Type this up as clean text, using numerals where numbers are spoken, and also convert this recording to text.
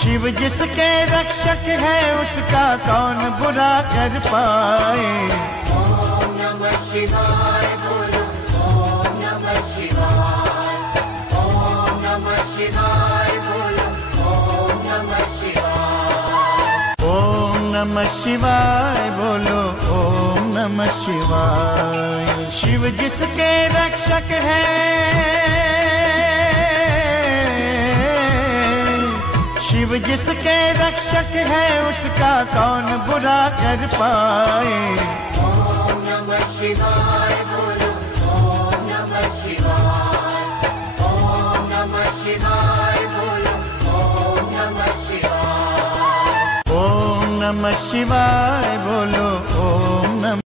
शिव जिसके रक्षक है उसका कौन बुरा कर पाए। ओम नमः शिवाय बोलो, ओम नमः शिवाय, ओम नमः शिवाय बोलो, ओम नमः शिवाय। ओम नमः शिवाय बोलो, ओम नमः शिवाय। शिव जिसके रक्षक है, शिव जिसके रक्षक है उसका कौन बुरा कर पाए। ओम नमः शिवाय बोलो, ओम नमः शिवाय, ओम नमः शिवाय बोलो, ओम नमः शिवाय। ओम नमः शिवाय बोलो, ओम नमः